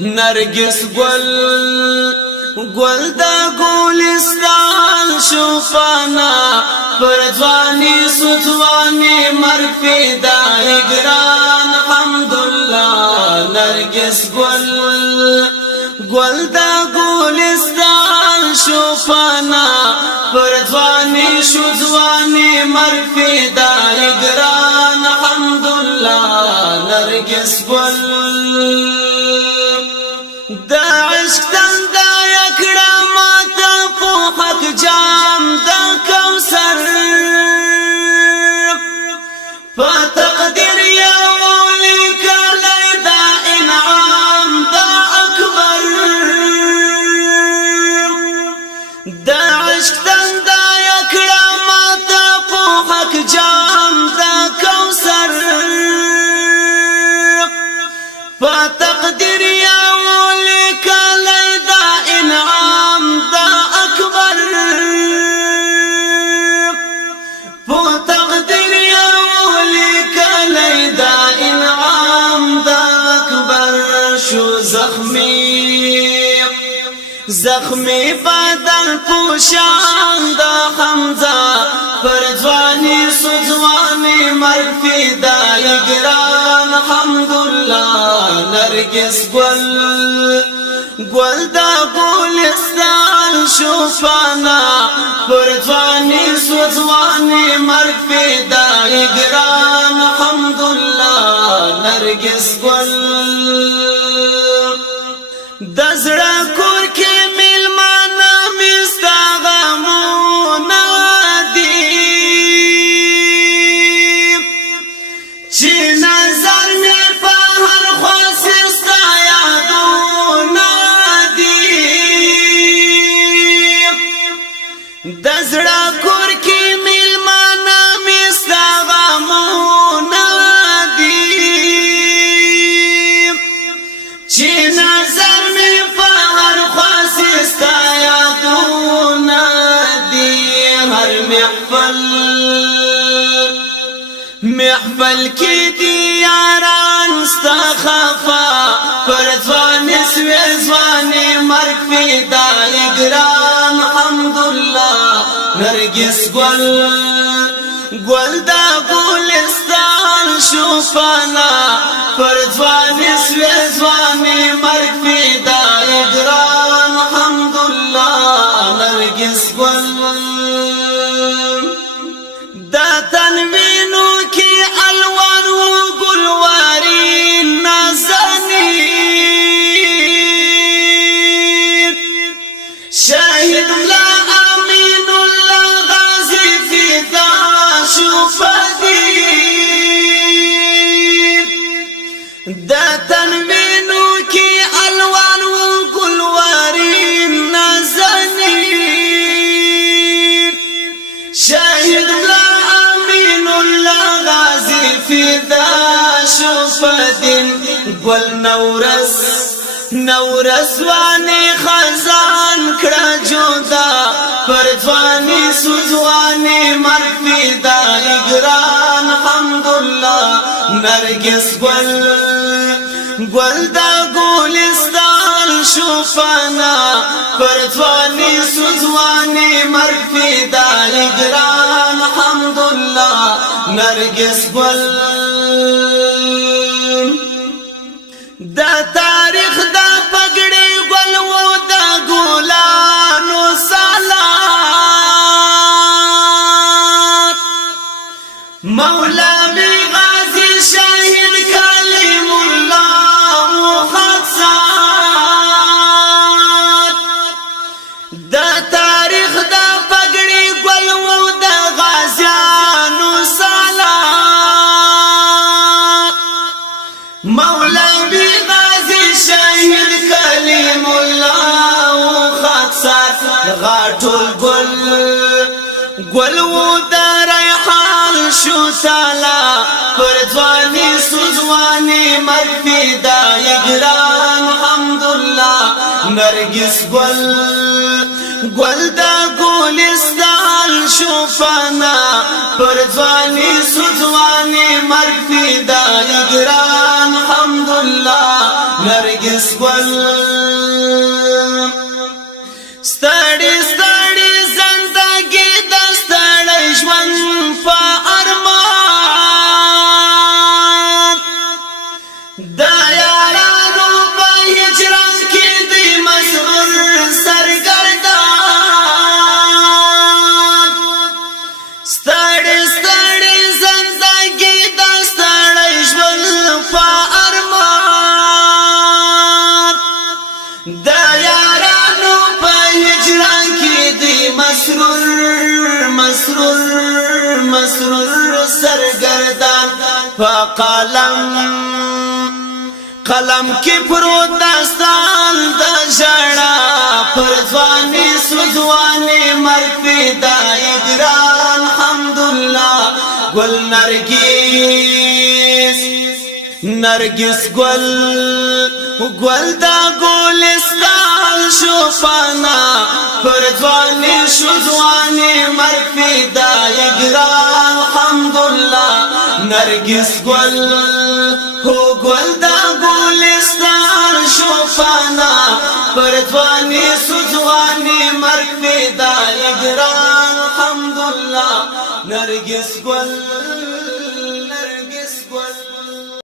نرگس گل دا گلستان شوفانا پرځواني سوتواني مرګ پیدای ګران الحمدلله نرگس گل دا گلستان شوفانا پرځواني سوتواني مرګ پیدای ګران الحمدلله نرگس گل دا عشق تندا یکړه ماته په حق جام دا کوثر په تقدیر یو لیکلی دا انعام دا اکبر دا عشق تندا یکړه ماته په حق جام دا کوثر په تقدیر زخمی بدن پوشان دا حمزه پرځواني سوځواني مرګ فدای ګران الحمدلله نرگس گل دا گلستان شوفانا پرځواني سوځواني مرګ فدای ګران الحمدلله نرگس گل دزړه کور کې میلمانه مستا غمونه دي چې نظر مې په هر خوا ستا یادونه دي دزړه کور کې میلمانه مستا غمونه دي چې نظر محفل کی دی یاران ستا خفا پرځواني سوځواني مرګ فدای ګران الحمدلله نرگس گل دا گلستان شوفانا پرځواني سوځواني مرګ فدای ګران الحمدلله نرگس گل دا تنوینو کی الوان و گلواری نازنی شاهد لا امین الله غازی فدا شفدی دا تنوینو کی الوان و گلواری نازنی شاهد لا فدا شفدin گل نورس وانی خزان کړه جودا پرځواني سوځواني مرګ فدای ګران الحمدلله نرگس گل دا گلستان شوفانا پرځواني سوځواني مرګ فدای ګران الحمدلله نرگس دا تاریخ دا پګړې ګل و دا ګلانو سلام مولانا غازی شاهد کلیم الله مخصات دا تاریخ دا پګړې ګل و دا غازیانو سلام مولانا غازی شاهد کلیم الله خاصات غاټول گل و دا ریحان شو تعالی پرځواني سوځواني مرګ فدای ګران الحمدلله نرگس گل دا گلستان شو فنا پر ځواني سوځواني مرګ فدای ګران الحمدلله نرګس گل ستړي ستړي زندګي د ستړي ژوند په ارمان د یارانو په هجران کې دی مسرور سرګردان ستړي ستړي زندګي د ستړي ژوند په ارمان د یارانو په هجران کې دی مسرور سرګردان په قلم کې پروت داستان د ژړا پر ځواني سوځواني مرګ فدای ګران الحمدلله ګل نرګس گل دا گلستان شو فنا پر ځواني شوځواني مرګ فدای ګران الحمدلله نرګس گل دا گلستان شو فنا پر ځواني سوځواني مرګ فدای ګران الحمدلله نرګس گل